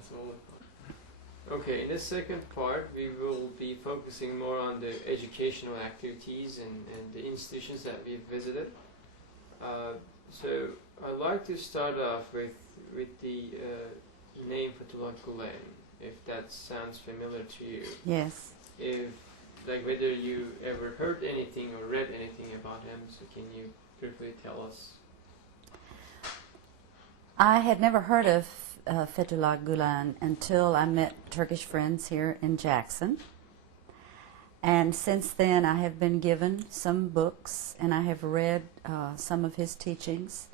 That's all. Okay, in the second part, we will be focusing more on the educational activities and the institutions that we've visited. So I'd like to start off with the name Fethullah Gulen, if that sounds familiar to you. Yes. If, like, whether you ever heard anything or read anything about him, so can you briefly tell us? I had never heard of Fethullah Gulen until I met Turkish friends here in Jackson. And since then I have been given some books and I have read some of his teachings.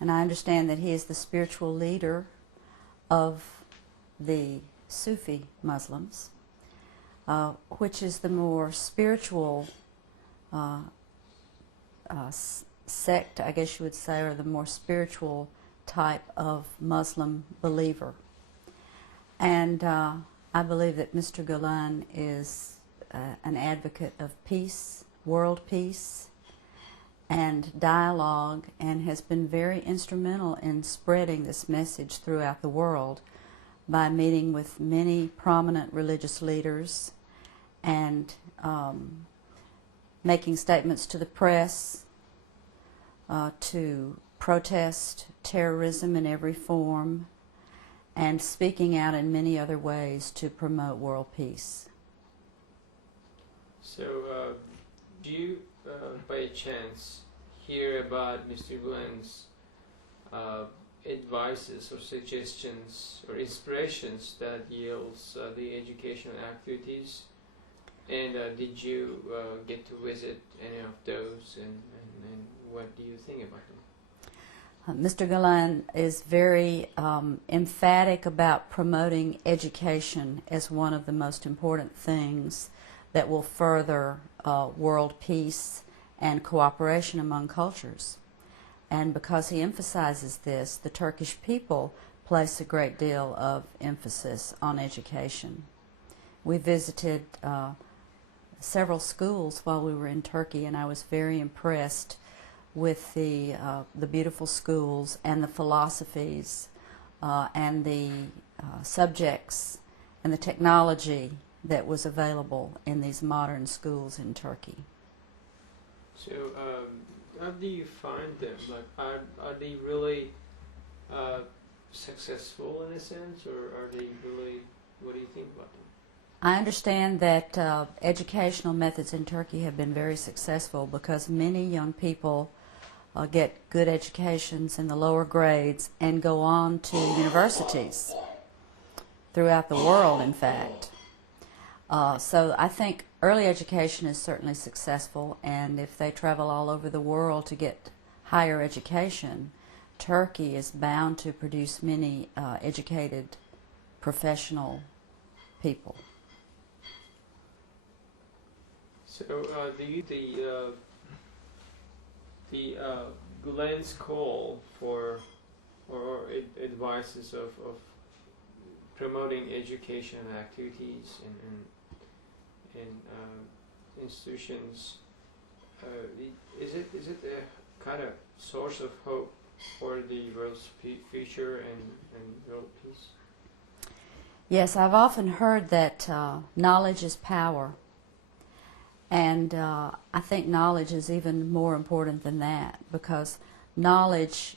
And I understand that he is the spiritual leader of the Sufi Muslims, which is the more spiritual sect, I guess you would say, or the more spiritual type of Muslim believer. And I believe that Mr. Gulen is an advocate of peace, world peace, and dialogue, and has been very instrumental in spreading this message throughout the world by meeting with many prominent religious leaders and making statements to the press to protest terrorism in every form, and speaking out in many other ways to promote world peace. So, do you, by chance, hear about Mr. Gulen's advices or suggestions or inspirations that yields the educational activities? And did you get to visit any of those, and what do you think about them? Mr. Gulen is very emphatic about promoting education as one of the most important things that will further world peace and cooperation among cultures. And because he emphasizes this, the Turkish people place a great deal of emphasis on education. We visited several schools while we were in Turkey, and I was very impressed with the beautiful schools and the philosophies and the subjects and the technology that was available in these modern schools in Turkey. So, how do you find them? Like, are they really successful in a sense, or are they really? What do you think about them? I understand that educational methods in Turkey have been very successful because many young people get good educations in the lower grades and go on to universities throughout the world, in fact. So I think early education is certainly successful, and if they travel all over the world to get higher education, Turkey is bound to produce many educated professional people. So, the Gulen's call for or advices of promoting education activities in institutions, is it a kind of source of hope for the world's future and world peace? Yes, I've often heard that knowledge is power. And I think knowledge is even more important than that, because knowledge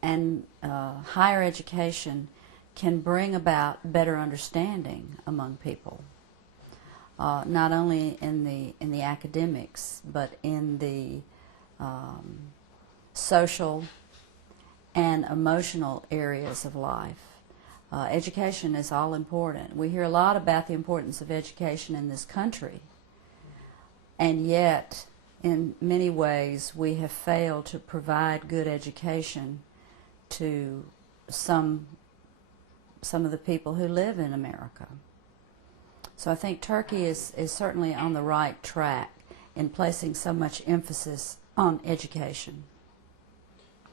and higher education can bring about better understanding among people, not only in the academics, but in the social and emotional areas of life. Education is all important. We hear a lot about the importance of education in this country, and yet in many ways we have failed to provide good education to some of the people who live in America. So I think Turkey is certainly on the right track in placing so much emphasis on education.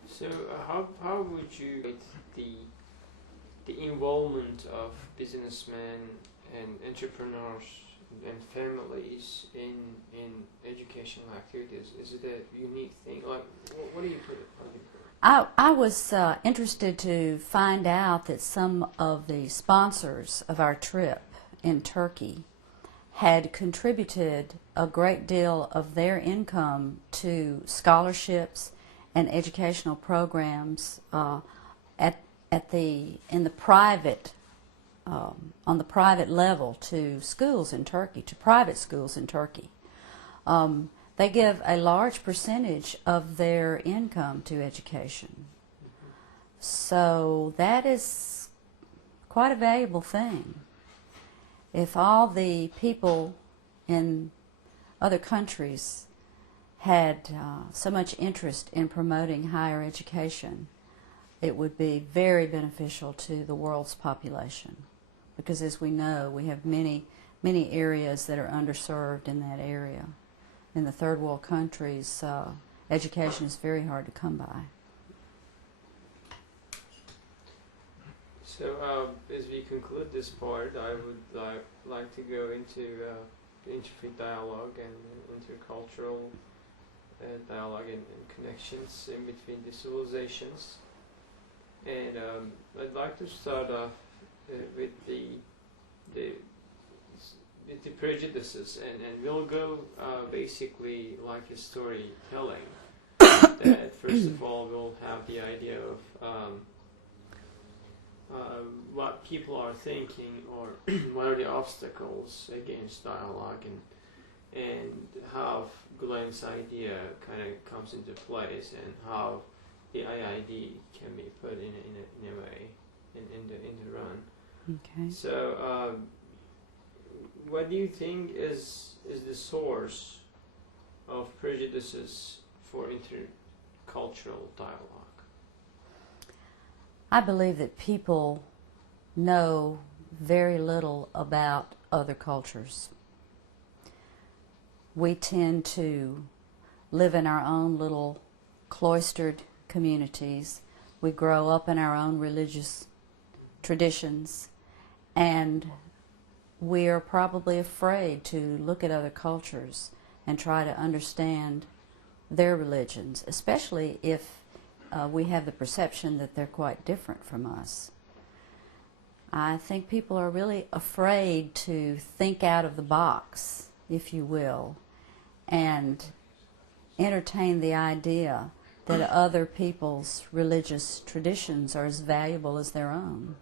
So how would you rate the involvement of businessmen and entrepreneurs and families in educational activities? Is it a unique thing? Like, what do you put it? I was interested to find out that some of the sponsors of our trip in Turkey had contributed a great deal of their income to scholarships and educational programs in the private on the private level to schools in Turkey, to private schools in Turkey. They give a large percentage of their income to education. So that is quite a valuable thing. If all the people in other countries had so much interest in promoting higher education, it would be very beneficial to the world's population. Because as we know, we have many areas that are underserved in that area. In the third world countries, education is very hard to come by. So as we conclude this part, I would like to go into interfaith dialogue and intercultural dialogue and connections in between the civilizations. And I'd like to start off with the prejudices, and we'll go basically like a storytelling. That first of all, we'll have the idea of what people are thinking, or what are the obstacles against dialogue, and how Gulen's idea kind of comes into place, and how the IID can be put in a way in the run. Okay. So, what do you think is the source of prejudices for intercultural dialogue? I believe that people know very little about other cultures. We tend to live in our own little cloistered communities. We grow up in our own religious traditions, and we are probably afraid to look at other cultures and try to understand their religions, especially if we have the perception that they're quite different from us. I think people are really afraid to think out of the box, if you will, and entertain the idea that other people's religious traditions are as valuable as their own.